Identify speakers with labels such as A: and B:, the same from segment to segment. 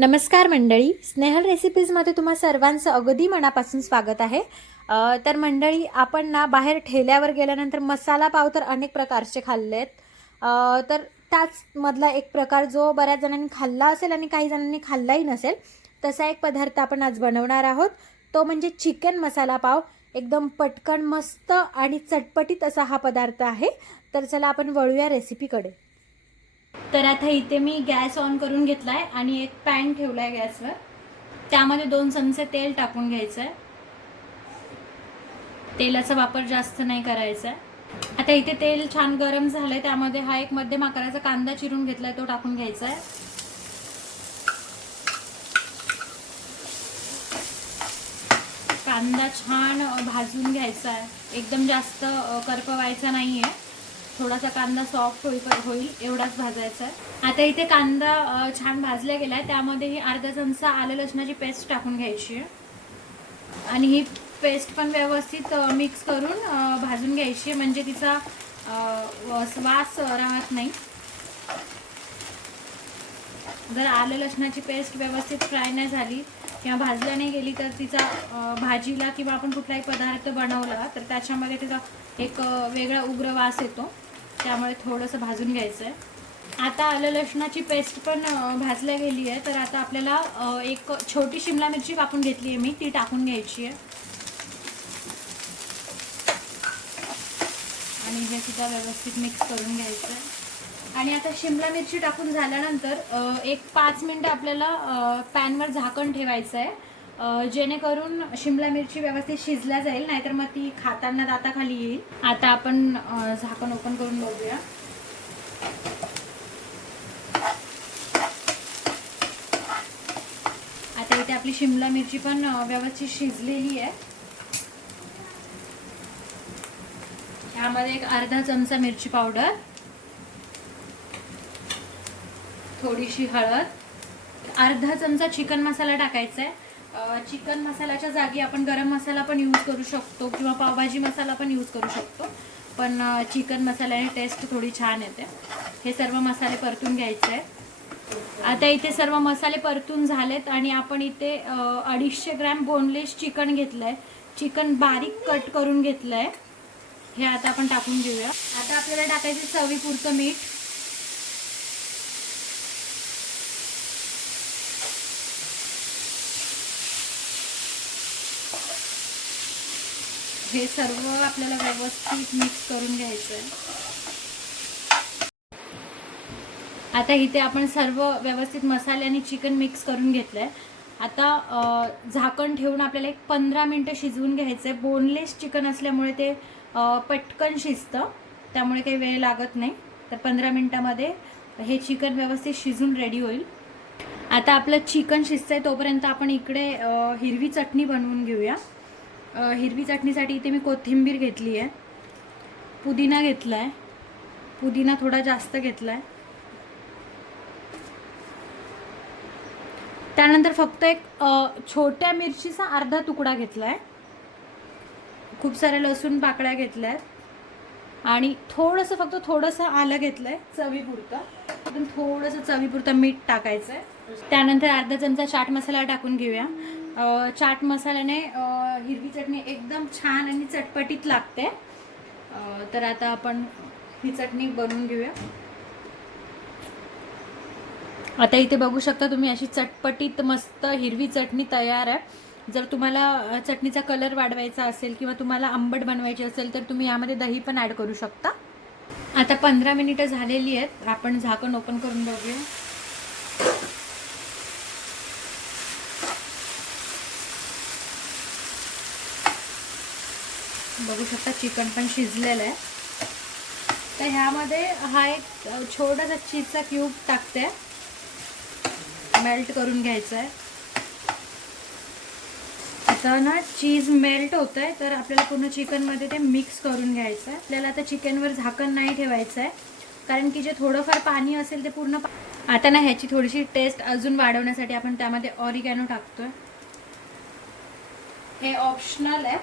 A: नमस्कार मंडळी. स्नेहल रेसिपीजमध्ये तुम्हा सर्वांचं अगदी मनापासून स्वागत आहे. तर मंडळी आपण ना बाहेर ठेल्यावर गेल्यानंतर मसाला पाव तर अनेक प्रकारचे खाल्ले आहेत. तर त्याच मधला एक प्रकार जो बऱ्याच जणांनी खाल्ला असेल आणि काही जणांनी खाल्लाही नसेल तसा एक पदार्थ आपण आज बनवणार आहोत. तो म्हणजे चिकन मसाला पाव. एकदम पटकन मस्त आणि चटपटीत असा हा पदार्थ आहे. तर चला आपण वळूया रेसिपीकडे तर आता इथे मी गॅस ऑन करून घेतलाय आणि एक पॅन ठेवलाय गॅसवर. त्यामध्ये दोन चमचे तेल टाकून घ्यायचं आहे तेलाचा वापर जास्त नाही करायचा आहे आता इथे तेल छान गरम झालंय त्यामध्ये हा एक मध्यम आकाराचा कांदा चिरून घेतलाय तो टाकून घ्यायचा आहे कांदा छान भाजून घ्यायचा आहे एकदम जास्त करपवायचा नाही आहे थोडासा कांदा सॉफ्ट होईल होईल एवढाच भाजायचा आहे. आता इथे कांदा छान भाजला गेला आहे त्यामध्ये ही अर्धा चमचा आलं लसणाची पेस्ट टाकून घ्यायची आहे. आणि ही पेस्ट पण व्यवस्थित मिक्स करून भाजून घ्यायची म्हणजे तिचा वास राहत नाही. जर आलं लसणाची पेस्ट व्यवस्थित फ्राय नाही झाली किंवा भाजल्या नाही गेली तर तिचा भाजीला किंवा आपण कुठलाही पदार्थ बनवला तर त्याच्यामध्ये तिचा एक वेगळा उग्र वास येतो. त्यामुळे थोडंसं भाजून घ्यायचं आहे आता आलं लसणाची पेस्ट पण भाजल्या गेली आहे. तर आता आपल्याला एक छोटी शिमला मिरची कापून घेतली आहे मी. ती टाकून घ्यायची आहे. आणि हे सुद्धा व्यवस्थित मिक्स करून घ्यायचं आहे आणि आता शिमला मिरची टाकून झाल्यानंतर एक पाच मिनटं आपल्याला पॅनवर झाकण ठेवायचं आहे जेणेकरून शिमला मिरची व्यवस्थित शिजल्या जाईल नाहीतर मग ती खाताना दाताखाली येईल. आता आपण झाकण ओपन करून बघूया. आता इथे आपली शिमला मिरची पण व्यवस्थित शिजलेली आहे. यामध्ये एक अर्धा चमचा मिरची पावडर थोडीशी हळद अर्धा चमचा चिकन मसाला टाकायचा आहे. चिकन मसाल्याच्या जागी आपण गरम मसाला पण यूज करू शकतो किंवा पावभाजी मसाला पण यूज करू शकतो. पण चिकन मसाल्याने टेस्ट थोडी छान येते. हे सर्व मसाले परतून घ्यायचे आहेत. आता इथे सर्व मसाले परतून झालेत आणि आपण इथे अडीचशे ग्रॅम बोनलेस चिकन घेतलं आहे चिकन बारीक कट करून घेतलं आहे हे आता आपण टाकून घेऊया. आता आपल्याला टाकायचे चवीपुरतं मीठ. हे सर्व आपल्याला व्यवस्थित मिक्स करून घ्यायचं आहे आता इथे आपण सर्व व्यवस्थित मसाले आणि चिकन मिक्स करून घेतलं आहे आता झाकण ठेवून आपल्याला एक पंधरा मिनटं शिजवून घ्यायचं आहे बोनलेस चिकन असल्यामुळे ते पटकन शिजतं. त्यामुळे काही वेळ लागत नाही. तर पंधरा मिनटामध्ये हे चिकन व्यवस्थित शिजून रेडी होईल. आता आपलं चिकन शिजतं आहे तोपर्यंत आपण इकडे हिरवी चटणी बनवून घेऊया. हिरवी चटणीसाठी इथे मी कोथिंबीर घेतली आहे. पुदिना घेतला आहे पुदिना थोडा जास्त घेतला आहे त्यानंतर फक्त एक छोट्या मिरचीचा अर्धा तुकडा घेतला आहे खूप साऱ्या लसूण पाकळ्या घेतल्या आहेत आणि थोडंसं फक्त थोडंसं आलं घेतलं आहे चवीपुरतं. एकदम थोडंसं चवीपुरतं मीठ टाकायचं आहे त्यानंतर अर्धा चमचा चाट मसाला टाकून घेऊया. चाट मसाल्याने हिरवी चटणी एकदम छान आणि चटपटीत लागते. तर आता आपण ही चटणी बनवून घेऊया. आता इथे बघू शकता तुम्ही अशी चटपटीत मस्त हिरवी चटणी तयार आहे. जर तुम्हाला चटणीचा कलर वाढवायचा असेल किंवा तुम्हाला आंबट बनवायची असेल तर तुम्ही यामध्ये दही पण ॲड करू शकता. आता पंधरा मिनिटं झालेली आहेत. आपण झाकण ओपन करून बघूया. बघू शकता चिकन पण शिजलेलं आहे. तर ह्यामध्ये हा एक छोटासा चीजचा क्यूब टाकते. मेल्ट करून घ्यायचं आहे आता ना चीज मेल्ट होत आहे तर आपल्याला पूर्ण चिकनमध्ये ते मिक्स करून घ्यायचं आहे आपल्याला आता चिकनवर झाकण नाही ठेवायचं आहे कारण की जे थोडंफार पाणी असेल ते पूर्ण आता ना ह्याची थोडीशी टेस्ट अजून वाढवण्यासाठी आपण त्यामध्ये ऑरिगॅनो टाकतोय. हे ऑप्शनल आहे.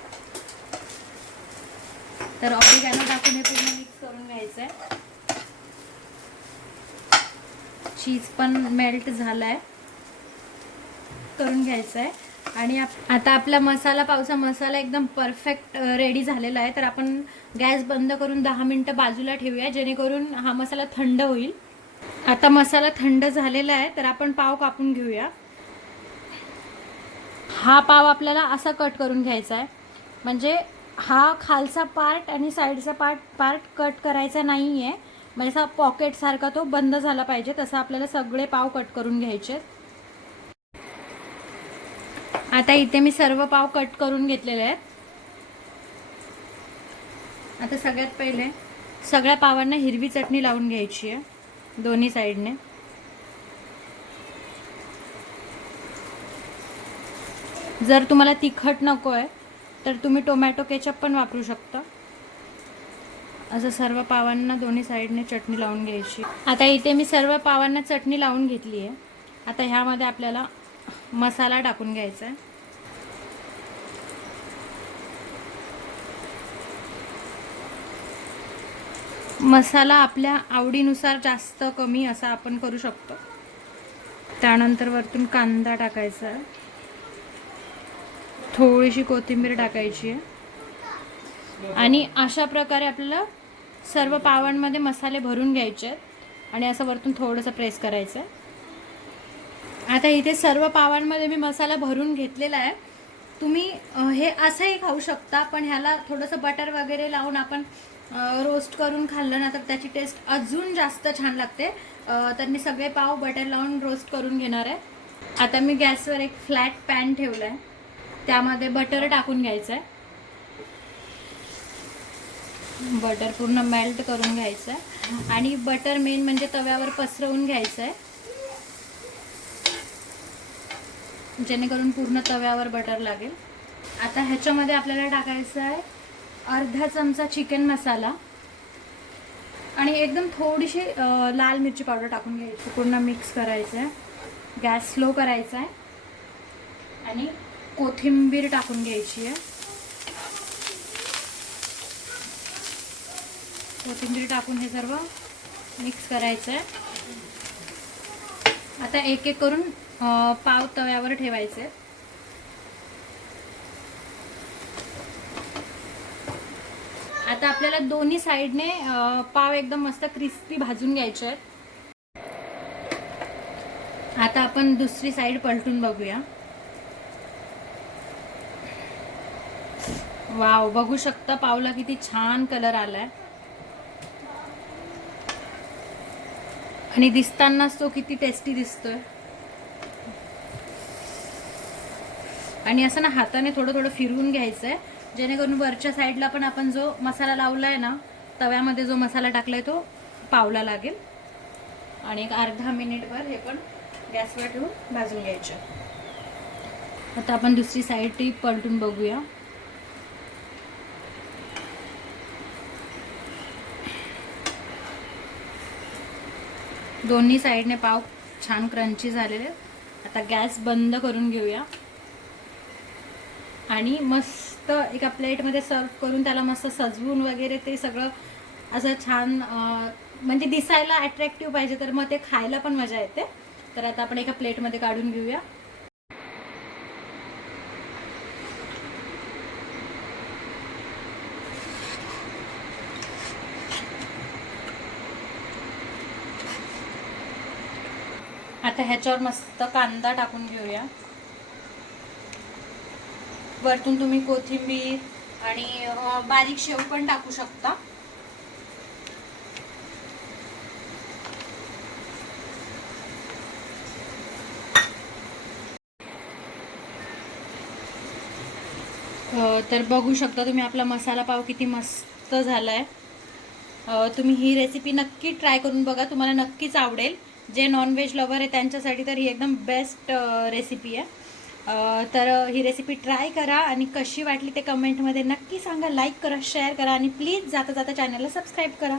A: तर ऑरिगॅनो टाकून हे पूर्ण मिक्स करून घ्यायचं आहे चीज पण मेल्ट झालाय. करून घ्यायचं आहे आणि आप- आता आपला मसाला पावचा मसाला एकदम परफेक्ट रेडी झालेला आहे. तर आपण गॅस बंद करून दहा मिनटं बाजूला ठेवूया जेणेकरून हा मसाला थंड होईल. आता मसाला थंड झालेला आहे तर आपण पाव कापून घेऊया. हा पाव आपल्याला असा कट करून घ्यायचा आहे. म्हणजे हा खालचा पार्ट आणि साईडचा पार्ट पार्ट कट करायचा नाही आहे म्हणजे असा पॉकेटसारखा तो बंद झाला पाहिजे तसा आपल्याला सगळे पाव कट करून घ्यायचे आहेत. आता इथे मी सर्व पाव कट करून घेतलेले आहेत. आता सगळ्यात पहिले सगळ्या पावांना हिरवी चटणी लावून घ्यायची आहे दोन्ही साईडने. जर तुम्हाला तिखट नको आहे तर तुम्ही टोमॅटो केचप पण वापरू शकता. असं सर्व पावांना दोन्ही साईडने चटणी लावून घ्यायची. आता इथे मी सर्व पावांना चटणी लावून घेतली आहे. आता ह्यामध्ये आपल्याला मसाला टाकून घ्यायचा. आहे मसाला आपल्या आवडीनुसार जास्त कमी असा आपण करू शकतो. त्यानंतर वरतून कांदा टाकायचा. आहे थोडीशी कोथिंबीर टाकायची. आहे आणि अशा प्रकारे आपल्याला सर्व पावांमध्ये मसाले भरून घ्यायचे. आहेत आणि असं वरतून थोडंसं प्रेस करायचं. आहे आता इथे सर्व पावांमध्ये मी मसाला भरून घेतलेला आहे. तुम्ही हे असंही खाऊ शकता पण ह्याला थोडंसं बटर वगैरे लावून आपण रोस्ट करून खाल्लं ना तर त्याची टेस्ट अजून जास्त छान लागते. तर मी सगळे पाव बटर लावून रोस्ट करून घेणार आहे. आता मी गॅसवर एक फ्लॅट पॅन ठेवला आहे त्यामध्ये बटर टाकून घ्यायचं आहे बटर पूर्ण मेल्ट करून घ्यायचं आहे आणि बटर मेन म्हणजे तव्यावर पसरवून घ्यायचं आहे जेणेकरून पूर्ण तव्यावर बटर लागेल. आता ह्याच्यामध्ये आपल्याला टाकायचं आहे अर्धा चमचा चिकन मसाला आणि एकदम थोडीशी लाल मिरची पावडर टाकून घ्यायची. पूर्ण मिक्स करायचं आहे. गॅस स्लो करायचा आहे. आणि कोथिंबीर टाकून घ्यायची आहे. कोथिंबीर टाकून हे सर्व मिक्स करायचं आहे. आता एक एक करून पाव तव्यावर ठेवायचे. आता आपल्याला दोन्ही साईडने पाव एकदम मस्त क्रिस्पी भाजून घ्यायचे आहेत. आता आपण दुसरी साईड पलटून बघूया. वाव बघू शकता पावला किती छान कलर आलाय. आणि दिसतानाच तो किती टेस्टी दिसतोय. आणि असं ना हाताने थोडं थोडं फिरवून घ्यायचं आहे जेणेकरून वरच्या साईडला पण आपण जो मसाला लावला आहे ना तव्यामध्ये जो मसाला टाकलाय तो पावला लागेल. आणि एक अर्धा मिनिटभर हे पण गॅसवर ठेवून भाजून घ्यायचं. आता आपण दुसरी साईड ती पलटून बघूया. दोन्ही साईडने पाव छान क्रंची झालेले. आता गॅस बंद करून घेऊया. आणि मस्त एका प्लेटमध्ये सर्व करून त्याला मस्त सजवून वगैरे ते सगळं असं छान म्हणजे दिसायला अट्रॅक्टिव्ह पाहिजे तर मग ते खायला पण मजा येते. तर आता आपण एका प्लेटमध्ये काढून घेऊया. आता ह्याच्यावर मस्त कांदा टाकून घेऊया. वरतून तुम्ही कोथिंबीर आणि बारीक शेव पण टाकू शकता. तर बघू शकता तुम्ही आपला मसाला पाव किती मस्त झालाय. आहे तुम्ही ही रेसिपी नक्की ट्राय करून बघा. तुम्हाला नक्कीच आवडेल. जे नॉनव्हेज लवर आहे त्यांच्यासाठी तर ही एकदम बेस्ट रेसिपी आहे. तर ही रेसिपी ट्राय करा आणि कशी वाटली ते कमेंटमध्ये नक्की सांगा. लाईक करा शेअर करा आणि प्लीज जाता जाता चॅनलला सबस्क्राईब करा.